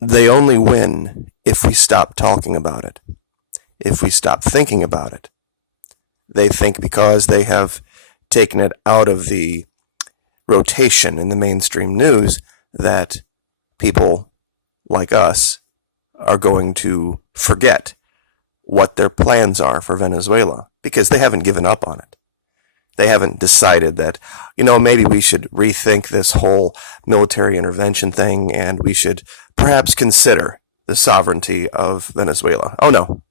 They only win if we stop talking about it, if we stop thinking about it. They think because they have taken it out of the rotation in the mainstream news that people like us are going to forget what their plans are for Venezuela because they haven't given up on it. They haven't decided that, maybe we should rethink this whole military intervention thing and we should perhaps consider the sovereignty of Venezuela. Oh, no.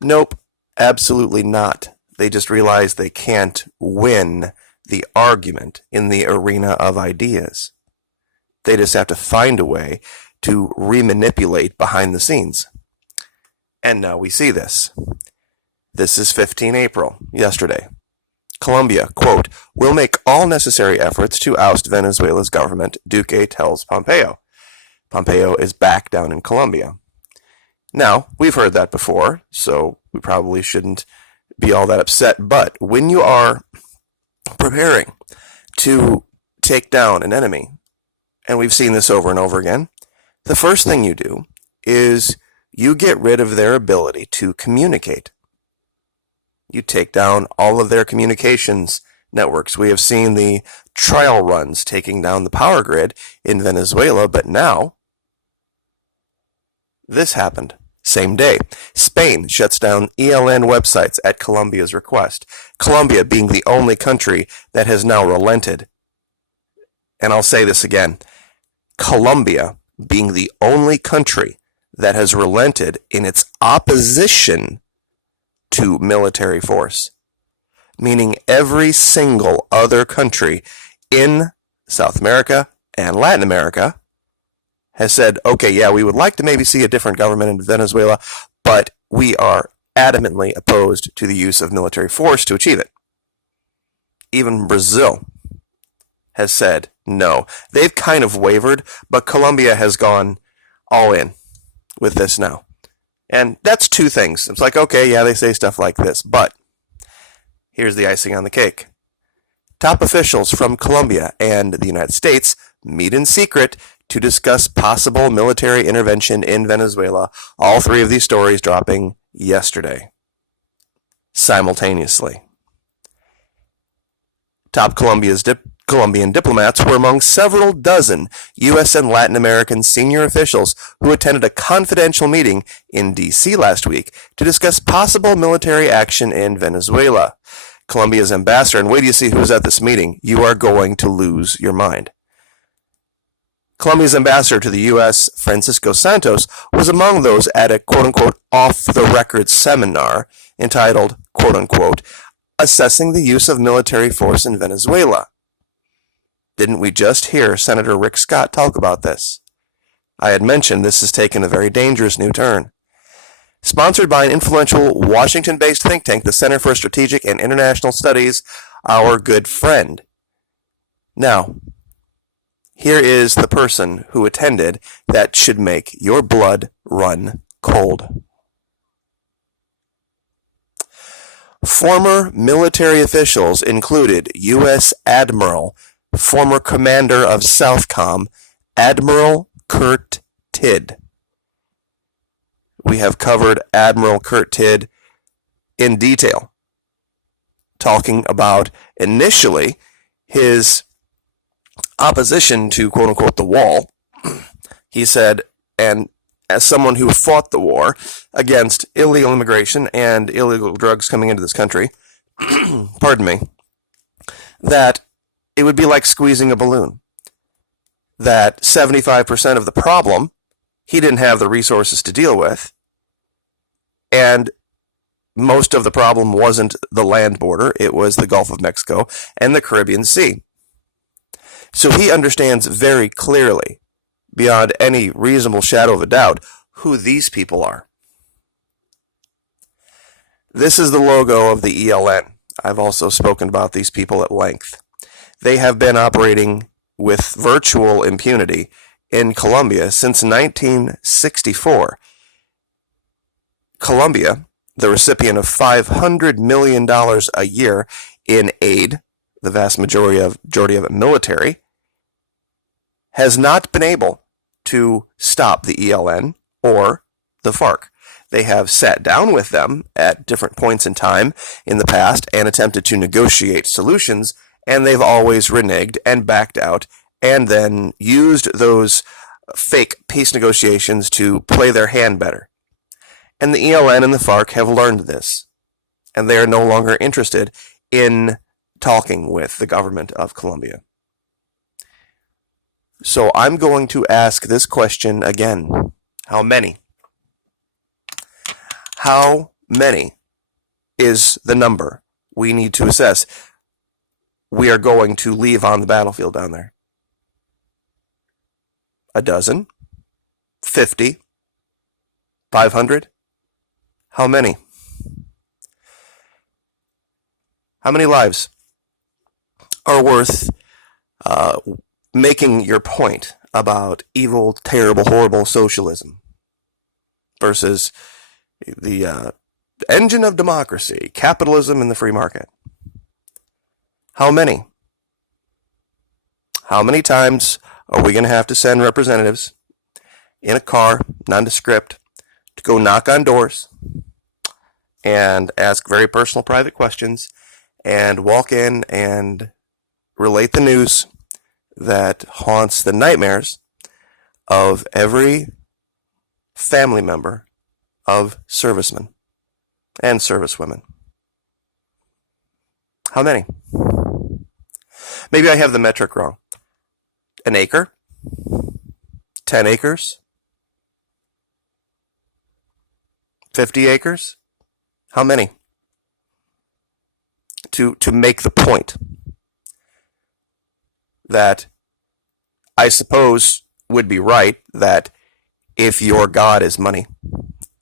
Nope, absolutely not. They just realize they can't win the argument in the arena of ideas. They just have to find a way to remanipulate behind the scenes. And now we see this. This is 15 April, yesterday. Colombia, quote, will make all necessary efforts to oust Venezuela's government, Duque tells Pompeo. Pompeo is back down in Colombia. Now, we've heard that before, so we probably shouldn't be all that upset, but when you are preparing to take down an enemy, and we've seen this over and over again, the first thing you do is you get rid of their ability to communicate. You take down all of their communications networks. We have seen the trial runs taking down the power grid in Venezuela, but now this happened. Same day. Spain shuts down ELN websites at Colombia's request. Colombia being the only country that has now relented. And I'll say this again. Colombia being the only country that has relented in its opposition to military force, meaning every single other country in South America and Latin America has said, okay, yeah, we would like to maybe see a different government in Venezuela, but we are adamantly opposed to the use of military force to achieve it. Even Brazil has said no. They've kind of wavered, but Colombia has gone all in with this now. And that's two things. It's like, okay, yeah, they say stuff like this, but here's the icing on the cake. Top officials from Colombia and the United States meet in secret to discuss possible military intervention in Venezuela. All three of these stories dropping yesterday, simultaneously. Top Colombian diplomats were among several dozen U.S. and Latin American senior officials who attended a confidential meeting in D.C. last week to discuss possible military action in Venezuela. Colombia's ambassador, and wait till you see who's at this meeting, you are going to lose your mind. Colombia's ambassador to the U.S., Francisco Santos, was among those at a quote-unquote off-the-record seminar entitled, quote-unquote, Assessing the Use of Military Force in Venezuela. Didn't we just hear Senator Rick Scott talk about this? I had mentioned this has taken a very dangerous new turn. Sponsored by an influential Washington-based think tank, the Center for Strategic and International Studies, our good friend. Now, here is the person who attended that should make your blood run cold. Former military officials included U.S. Admiral, former commander of Southcom, Admiral Kurt Tidd. We have covered Admiral Kurt Tidd in detail, talking about initially his opposition to quote-unquote the wall. He said, and as someone who fought the war against illegal immigration and illegal drugs coming into this country, pardon me, that it would be like squeezing a balloon. That 75% of the problem he didn't have the resources to deal with, and most of the problem wasn't the land border, it was the Gulf of Mexico and the Caribbean Sea. So he understands very clearly, beyond any reasonable shadow of a doubt, who these people are. This is the logo of the ELN. I've also spoken about these people at length. They have been operating with virtual impunity in Colombia since 1964. Colombia, the recipient of $500 million a year in aid, the vast majority of it military, has not been able to stop the ELN or the FARC. They have sat down with them at different points in time in the past and attempted to negotiate solutions, and they've always reneged and backed out and then used those fake peace negotiations to play their hand better. And the ELN and the FARC have learned this, and they are no longer interested in talking with the government of Colombia. So I'm going to ask this question again. How many? How many is the number we need to assess we are going to leave on the battlefield down there? A dozen? 50? 500? How many? How many lives are worth making your point about evil, terrible, horrible socialism versus the engine of democracy, capitalism, and the free market? How many? How many times are we going to have to send representatives in a car, nondescript, to go knock on doors and ask very personal, private questions and walk in and relate the news that haunts the nightmares of every family member of servicemen and servicewomen? How many? Maybe I have the metric wrong. An acre? 10 acres? 50 acres? How many? To make the point that I suppose would be right, that if your God is money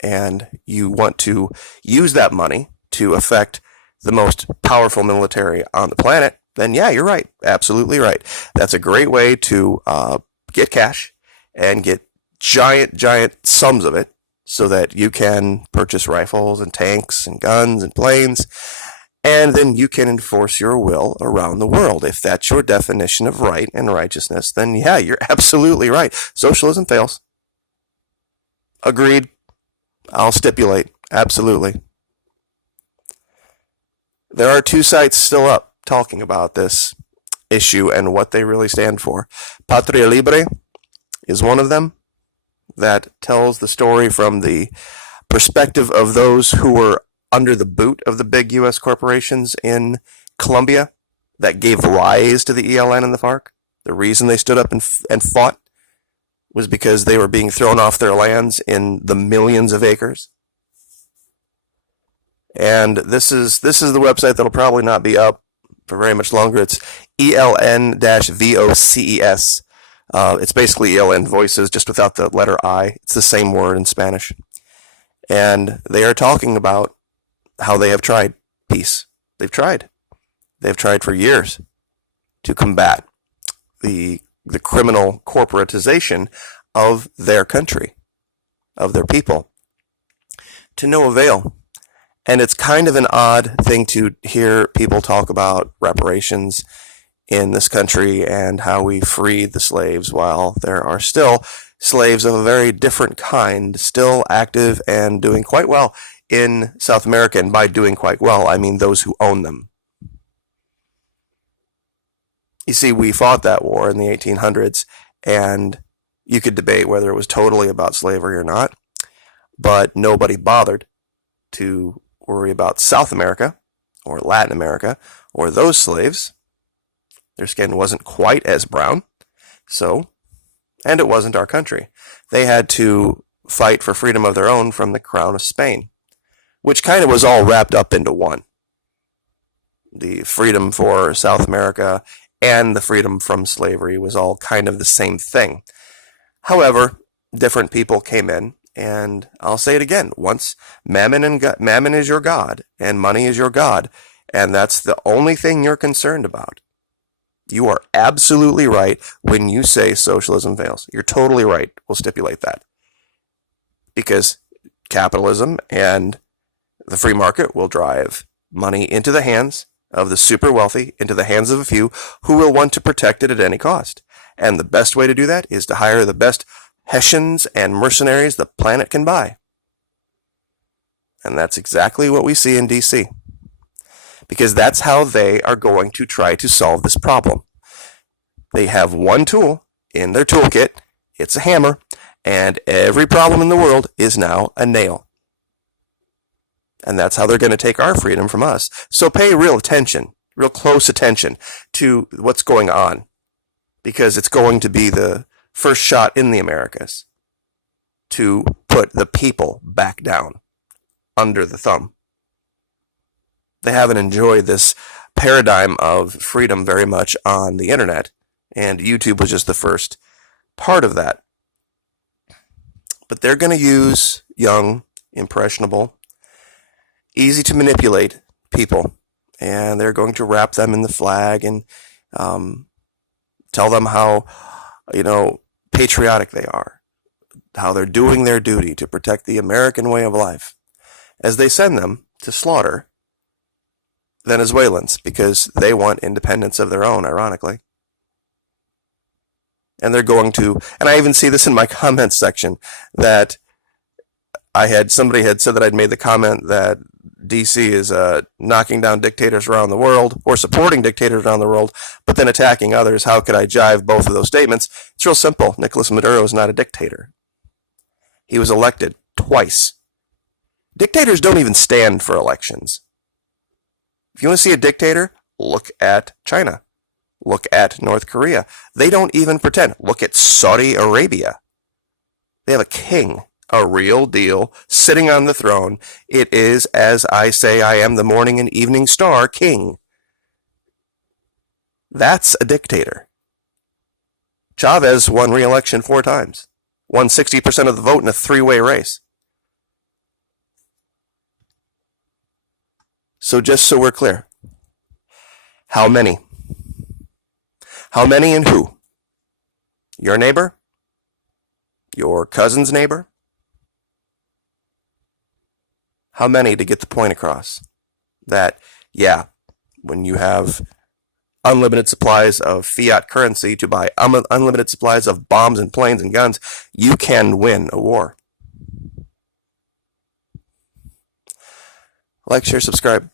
and you want to use that money to affect the most powerful military on the planet, then yeah, you're right. Absolutely right. That's a great way to get cash and get giant sums of it so that you can purchase rifles and tanks and guns and planes, and then you can enforce your will around the world. If that's your definition of right and righteousness, then yeah, you're absolutely right. Socialism fails. Agreed. I'll stipulate. Absolutely. There are two sites still up talking about this issue and what they really stand for. Patria Libre is one of them that tells the story from the perspective of those who were under the boot of the big U.S. corporations in Colombia that gave rise to the ELN and the FARC. The reason they stood up and fought was because they were being thrown off their lands in the millions of acres. And this is the website that'll probably not be up for very much longer. It's ELN-VOCES. It's basically ELN Voices, just without the letter I. It's the same word in Spanish. And they are talking about how they have tried peace. They've tried for years to combat the criminal corporatization of their country, of their people, to no avail. And it's kind of an odd thing to hear people talk about reparations in this country and how we freed the slaves while there are still slaves of a very different kind still active and doing quite well in South America. And by doing quite well, I mean those who own them. You see, we fought that war in the 1800s, and you could debate whether it was totally about slavery or not, but nobody bothered to worry about South America or Latin America or those slaves. Their skin wasn't quite as brown, and it wasn't our country. They had to fight for freedom of their own from the crown of Spain, which kind of was all wrapped up into one. The freedom for South America and the freedom from slavery was all kind of the same thing. However, different people came in, and I'll say it again, once mammon is your god, and money is your god, and that's the only thing you're concerned about. You are absolutely right when you say socialism fails. You're totally right. We'll stipulate that. Because capitalism and the free market will drive money into the hands of the super wealthy, into the hands of a few who will want to protect it at any cost. And the best way to do that is to hire the best Hessians and mercenaries the planet can buy. And that's exactly what we see in DC. Because that's how they are going to try to solve this problem. They have one tool in their toolkit, it's a hammer, and every problem in the world is now a nail. And that's how they're going to take our freedom from us. So pay real attention, real close attention to what's going on, because it's going to be the first shot in the Americas to put the people back down under the thumb. They haven't enjoyed this paradigm of freedom very much on the internet, and YouTube was just the first part of that. But they're going to use young, impressionable, easy to manipulate people, and they're going to wrap them in the flag and tell them how, patriotic they are, how they're doing their duty to protect the American way of life, as they send them to slaughter Venezuelans because they want independence of their own, ironically. And they're going to, and I even see this in my comments section, that somebody had said that I'd made the comment that DC is knocking down dictators around the world, or supporting dictators around the world, but then attacking others. How could I jive both of those statements? It's real simple. Nicolas Maduro is not a dictator. He was elected twice. Dictators don't even stand for elections. If you want to see a dictator, look at China. Look at North Korea. They don't even pretend. Look at Saudi Arabia. They have a king, a real deal, sitting on the throne. It is, as I say, I am the morning and evening star king. That's a dictator. Chavez won re-election 4 times. Won 60% of the vote in a 3-way race. So just so we're clear, how many? How many and who? Your neighbor? Your cousin's neighbor? How many to get the point across? That, yeah, when you have unlimited supplies of fiat currency to buy unlimited supplies of bombs and planes and guns, you can win a war. Like, share, subscribe.